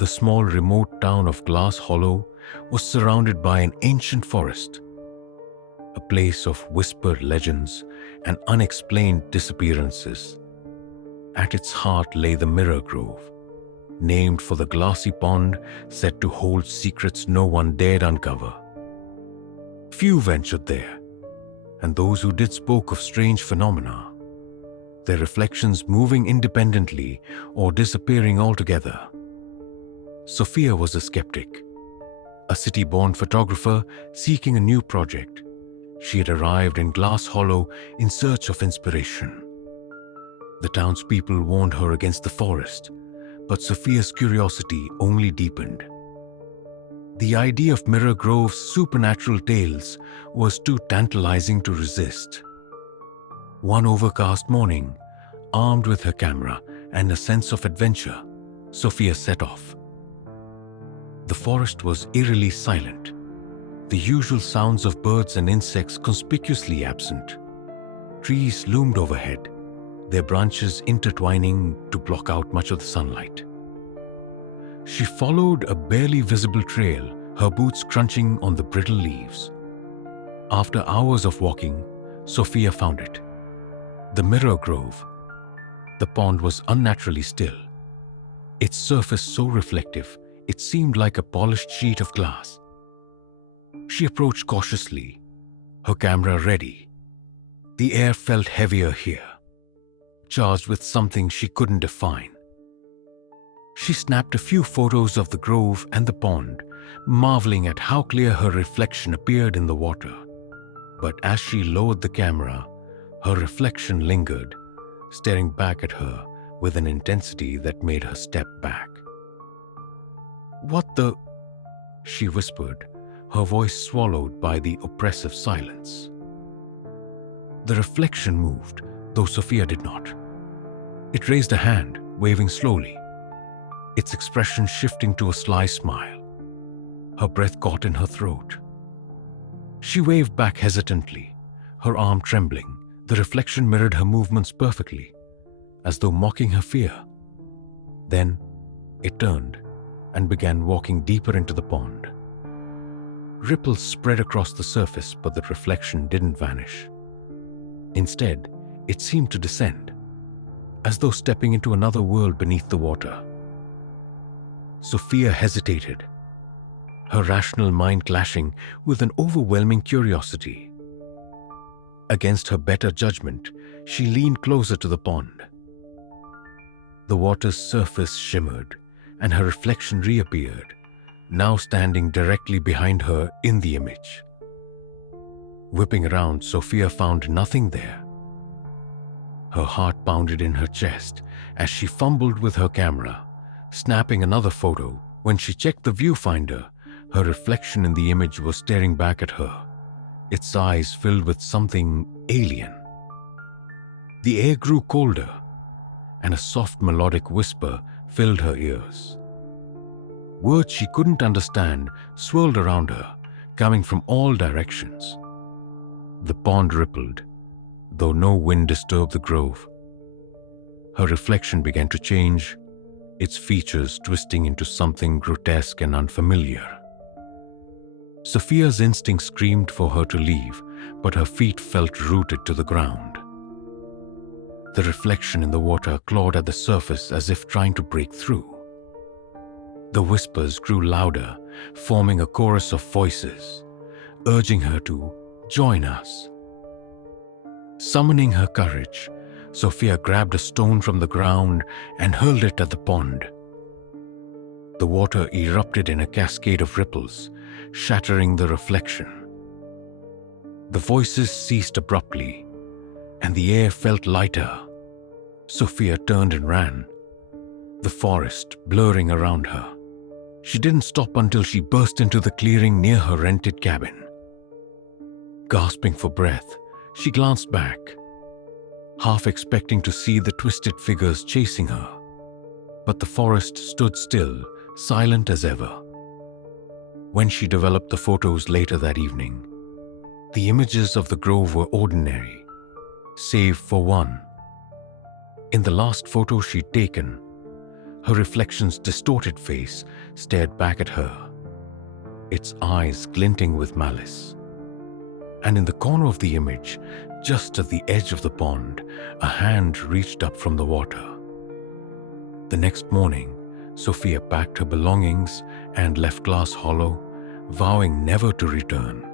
The small remote town of Glass Hollow was surrounded by an ancient forest, a place of whispered legends and unexplained disappearances. At its heart lay the Mirror Grove, named for the glassy pond said to hold secrets no one dared uncover. Few ventured there, and those who did spoke of strange phenomena, their reflections moving independently or disappearing altogether. Sophia was a skeptic, a city-born photographer seeking a new project. She had arrived in Glass Hollow in search of inspiration. The townspeople warned her against the forest, but Sophia's curiosity only deepened. The idea of Mirror Grove's supernatural tales was too tantalizing to resist. One overcast morning, armed with her camera and a sense of adventure, Sophia set off. The forest was eerily silent, the usual sounds of birds and insects conspicuously absent. Trees loomed overhead, their branches intertwining to block out much of the sunlight. She followed a barely visible trail, her boots crunching on the brittle leaves. After hours of walking, Sophia found it. The Mirror Grove. The pond was unnaturally still, its surface so reflective it seemed like a polished sheet of glass. She approached cautiously, her camera ready. The air felt heavier here, charged with something she couldn't define. She snapped a few photos of the grove and the pond, marveling at how clear her reflection appeared in the water. But as she lowered the camera, her reflection lingered, staring back at her with an intensity that made her step back. "What the?" she whispered, her voice swallowed by the oppressive silence. The reflection moved, though Sophia did not. It raised a hand, waving slowly, its expression shifting to a sly smile. Her breath caught in her throat. She waved back hesitantly, her arm trembling. The reflection mirrored her movements perfectly, as though mocking her fear. Then it turned and began walking deeper into the pond. Ripples spread across the surface, but the reflection didn't vanish. Instead, it seemed to descend, as though stepping into another world beneath the water. Sophia hesitated, her rational mind clashing with an overwhelming curiosity. Against her better judgment, she leaned closer to the pond. The water's surface shimmered, and her reflection reappeared, now standing directly behind her in the image. Whipping around, Sophia found nothing there. Her heart pounded in her chest as she fumbled with her camera, snapping another photo. When she checked the viewfinder, her reflection in the image was staring back at her, its eyes filled with something alien. The air grew colder, and a soft melodic whisper filled her ears. Words she couldn't understand swirled around her, coming from all directions. The pond rippled, though no wind disturbed the grove. Her reflection began to change, its features twisting into something grotesque and unfamiliar. Sophia's instinct screamed for her to leave, but her feet felt rooted to the ground. The reflection in the water clawed at the surface as if trying to break through. The whispers grew louder, forming a chorus of voices, urging her to join us. Summoning her courage, Sophia grabbed a stone from the ground and hurled it at the pond. The water erupted in a cascade of ripples, shattering the reflection. The voices ceased abruptly, and the air felt lighter. Sophia turned and ran, the forest blurring around her. She didn't stop until she burst into the clearing near her rented cabin. Gasping for breath, she glanced back, half expecting to see the twisted figures chasing her. But the forest stood still, silent as ever. When she developed the photos later that evening, the images of the grove were ordinary, save for one. In the last photo she'd taken, Her reflection's distorted face stared back at her, its eyes glinting with malice. And in the corner of the image, just at the edge of the pond, a hand reached up from the water. The next morning, Sophia packed her belongings and left Glass Hollow, vowing never to return.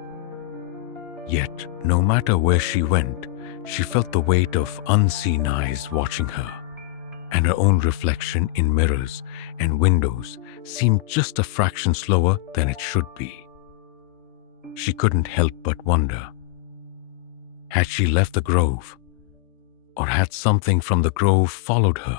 Yet, no matter where she went, she felt the weight of unseen eyes watching her, and her own reflection in mirrors and windows seemed just a fraction slower than it should be. She couldn't help but wonder, had she left the grove, or had something from the grove followed her?